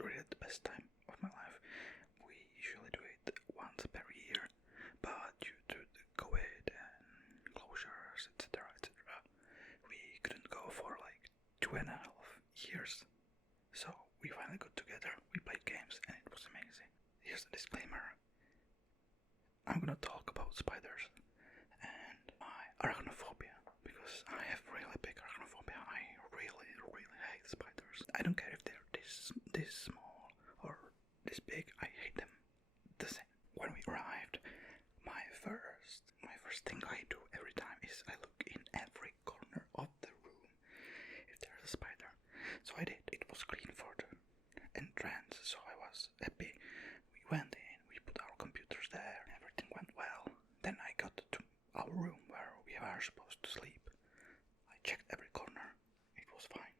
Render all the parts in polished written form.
really the best time of my life. We usually do it once per year, but due to the COVID and closures, etc., we couldn't go for like 2.5 years. So we finally got together, we played games, and it was amazing. Here's the disclaimer. I'm gonna talk about spiders and my arachnophobia, because I have really big arachnophobia. I really hate spiders. I don't care if they're this small or this big, I hate them the same. When we arrived, my first thing I do every time is I look in every corner of the room if there's a spider. So I did. It was clean for the entrance, so I was happy. We went in, we put our computers there, everything went well. Then I got to our room where we were supposed to sleep. I checked every corner, it was fine.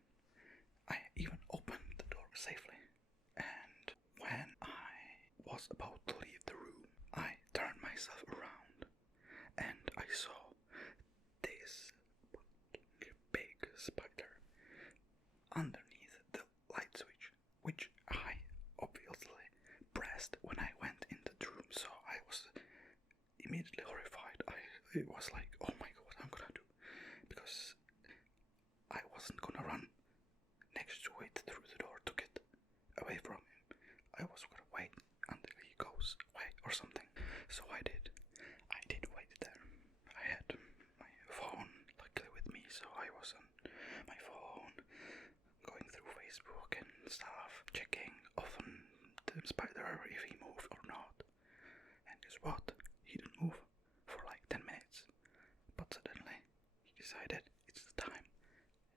I even opened the door safely. And when I was about to leave the room, I turned myself around and I saw this big spider underneath the light switch, which I obviously pressed when I went into the room, so I was immediately horrified. It was like, oh my god, what I'm gonna do? Because I wasn't gonna run next to it through the door to get away from him. I was gonna wait until he goes away or something. So I did. I did wait there. I had my phone luckily with me, so I was on my phone going through Facebook and stuff, checking often the spider if he moved or not. And guess what? He didn't move for like 10 minutes. But suddenly he decided it's the time.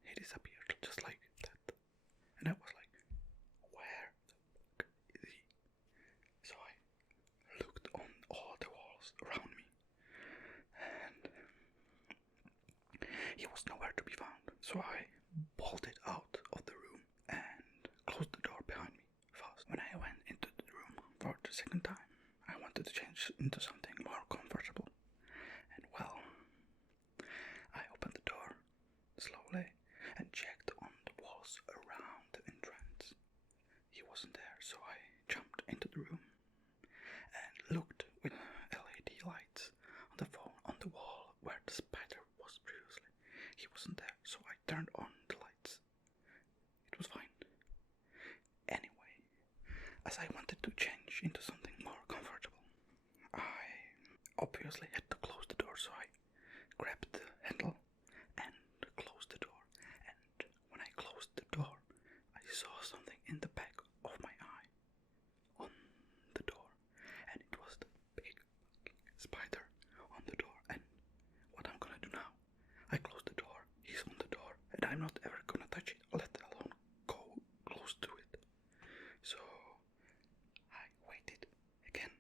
He disappeared just like that. And I was like, where the fuck is he? So I looked on all the walls around me and he was nowhere to be found. So I bolted out of the room and closed the door behind me fast. When I went into the room for the second time, I wanted to change into something more comfortable. And well, I opened the door slowly and checked on the walls around the entrance. He wasn't there, so I jumped into the room and looked with LED lights on the phone on the wall where the spider was previously. He wasn't there, so I turned on the lights. It was fine. Anyway, as I wanted to change into something more comfortable, I obviously had to close the door, so I grabbed the handle and closed the door. And when I closed the door, I saw something in the back of my eye on the door, and it was the big spider on the door. And what I'm gonna do now? I closed the door, he's on the door, and I'm not ever gonna touch it, let alone go close to it. So I waited again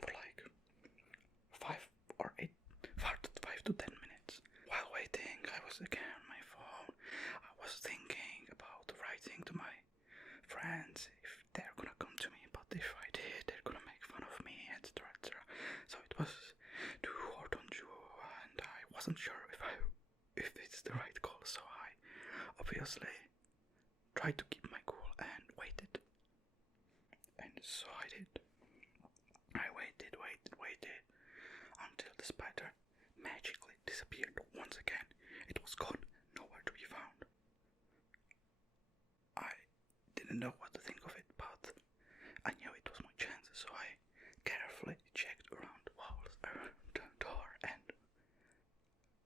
for like 5 to 10 minutes. While waiting, I was again on my phone. I was thinking about writing to my friends if they're gonna come to me, but if I did, they're gonna make fun of me, etc. So it was do or don't do, and I wasn't sure if it's the right call, so I obviously tried to keep my cool and waited. And so I did. I waited until the spider magically disappeared once again. It was gone, nowhere to be found. I didn't know what to think of it, but I knew it was my chance, so I carefully checked around the walls, around the door, and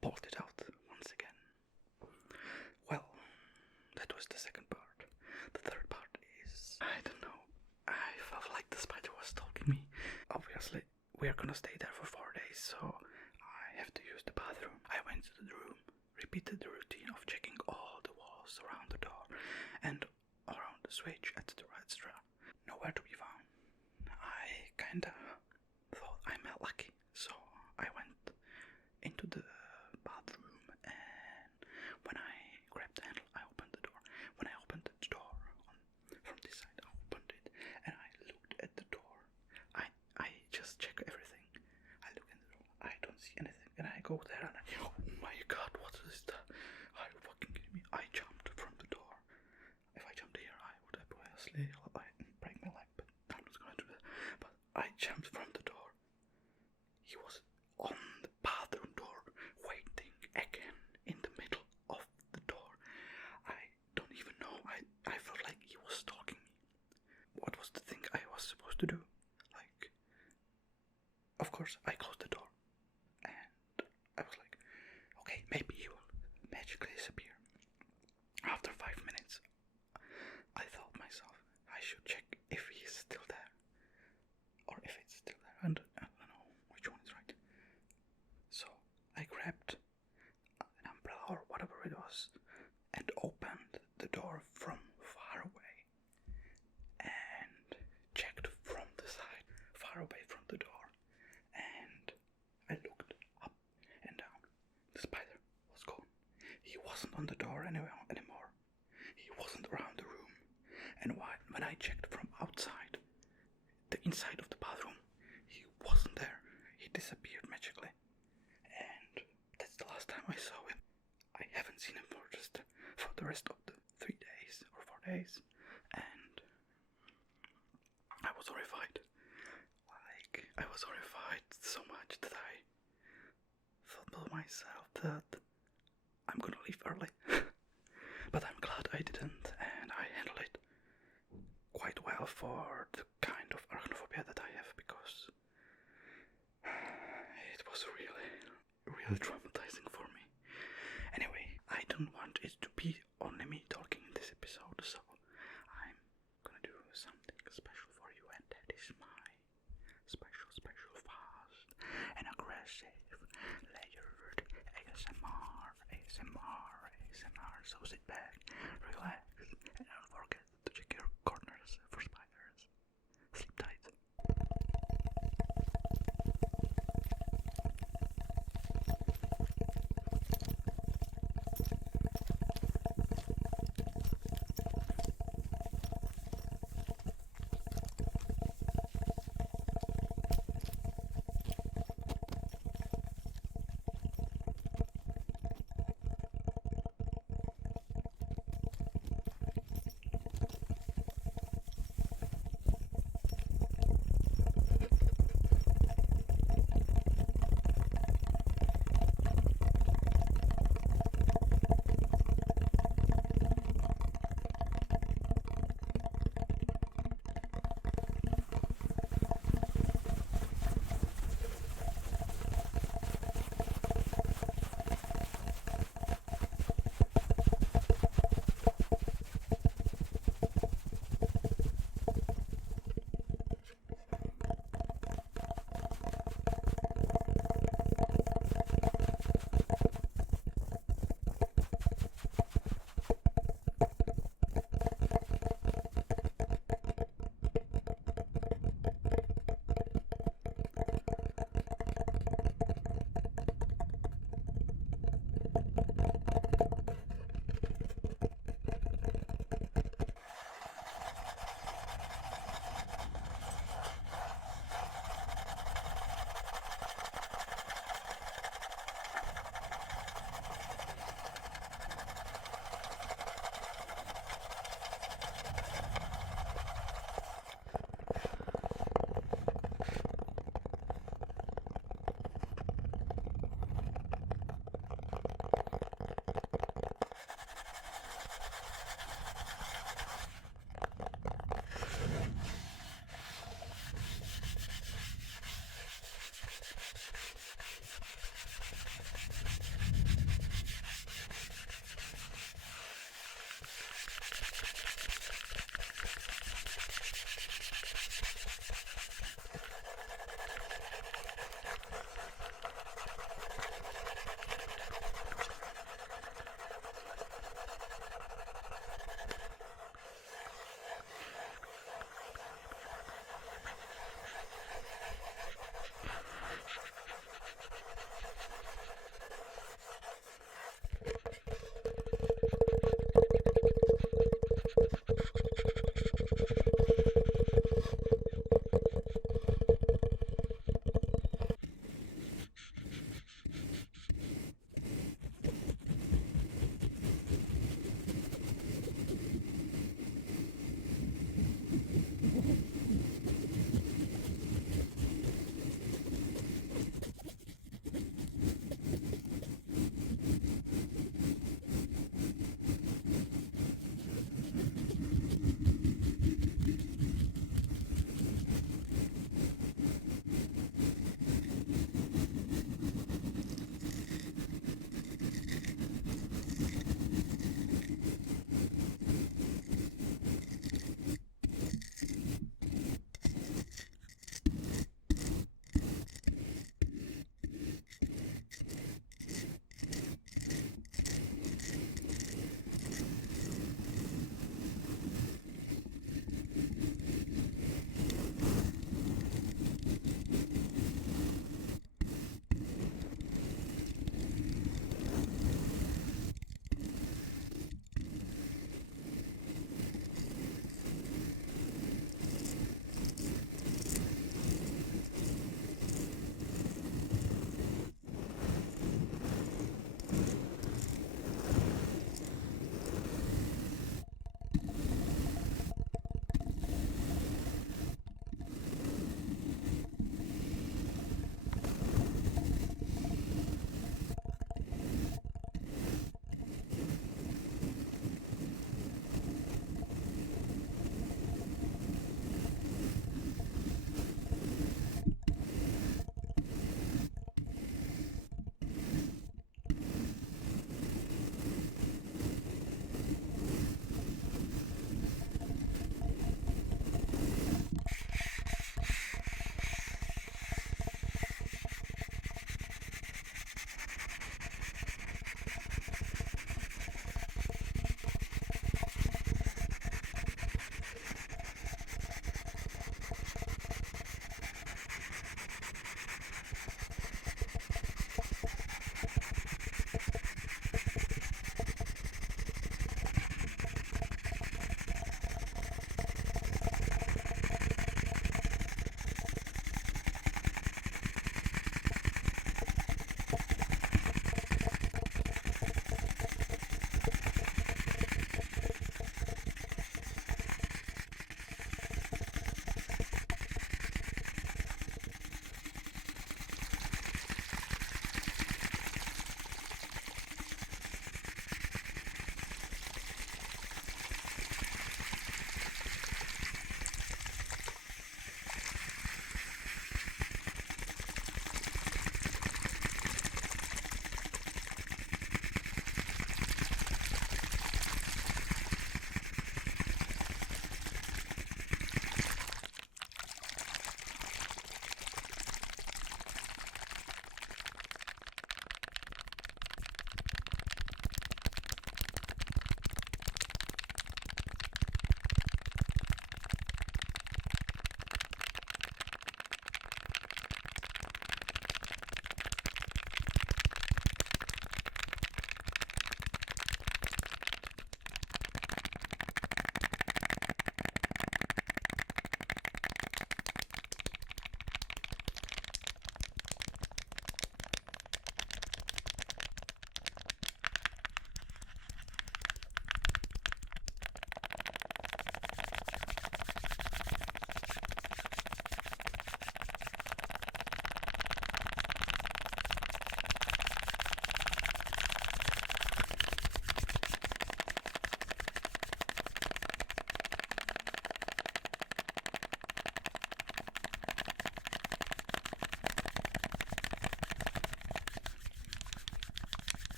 bolted out once again. Well, that was the second part. The third part is, I don't know, I felt like the spider was stalking me. Obviously, we're gonna stay there for 4 days, so I have to use the bathroom. I went to the room, repeated the routine of checking all the walls around the door and around the switch, etc. Nowhere to be found. I kinda thought I'm lucky, so I went into the bathroom, and when I grabbed the handle, I opened the door. When I opened the door from this side, I opened it and I looked at the door. I just check everything. I look in the door, I don't see anything, and I go there and oh my god, what is that? Are you fucking kidding me? I jumped from the door. If I jumped here, I would obviously should check if he's still there. Or if it's still there, and I don't know which one is right. So I grabbed an umbrella or whatever it was and opened the door from far away and checked from the side, far away from the door, and I looked up and down. The spider was gone. He wasn't on the door anymore. He wasn't around the room. And when I checked from outside, the inside of the bathroom, he wasn't there. He disappeared magically. And that's the last time I saw him. I haven't seen him for the rest of the 3 days or 4 days. And I was horrified. I was horrified so much that I thought to myself that I'm gonna leave early. But I'm glad I didn't, and I handled it quite well for the kind of arachnophobia that I have, because it was really traumatizing for me. Anyway, I don't want it to be only me talking in this episode, so I'm gonna do something special for you, and that is my special fast and aggressive layered ASMR. So sit back,